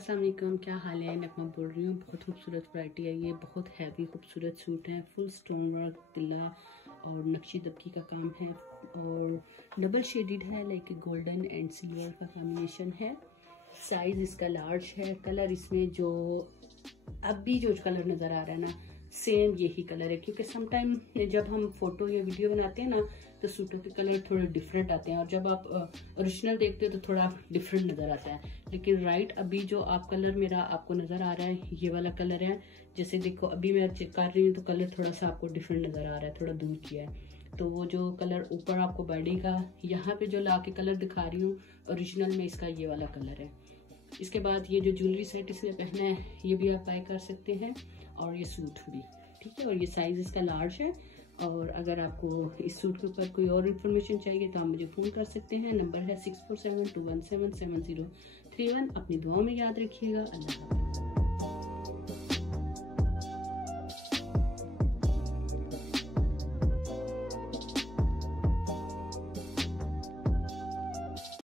अस्सलाम वालेकुम, क्या हाल है। नगमा बोल रही हूँ। बहुत खूबसूरत वैरायटी है ये, बहुत हैवी खूबसूरत सूट है। फुल स्टोन वर्क, तिल्ला और नक्शी दबकी का काम है और डबल शेडेड है, लाइक गोल्डन एंड सिल्वर का कॉम्बिनेशन है। साइज इसका लार्ज है। कलर इसमें जो अभी जो कलर नज़र आ रहा है ना, सेम यही कलर है, क्योंकि समटाइम जब हम फोटो या वीडियो बनाते हैं ना तो सूटों के कलर थोड़े डिफरेंट आते हैं और जब आप ओरिजिनल देखते हो तो थोड़ा डिफरेंट नज़र आता है। लेकिन राइट अभी जो आप कलर मेरा आपको नज़र आ रहा है ये वाला कलर है। जैसे देखो अभी मैं चेक कर रही हूँ तो कलर थोड़ा सा आपको डिफरेंट नज़र आ रहा है, थोड़ा दूर किया है। तो वो जो कलर ऊपर आपको बॉडी का यहाँ पे जो ला के कलर दिखा रही हूँ ओरिजिनल में, इसका ये वाला कलर है। इसके बाद ये जो ज्वेलरी सेट इसने पहना है ये भी आप बाय कर सकते हैं और ये सूट भी, ठीक है। और ये साइज इसका लार्ज है। और अगर आपको इस सूट के ऊपर कोई और इन्फॉर्मेशन चाहिए तो आप मुझे फ़ोन कर सकते हैं। नंबर है 6472177031। अपनी दुआओं में याद रखिएगा। अल्लाह हाफ़िज़।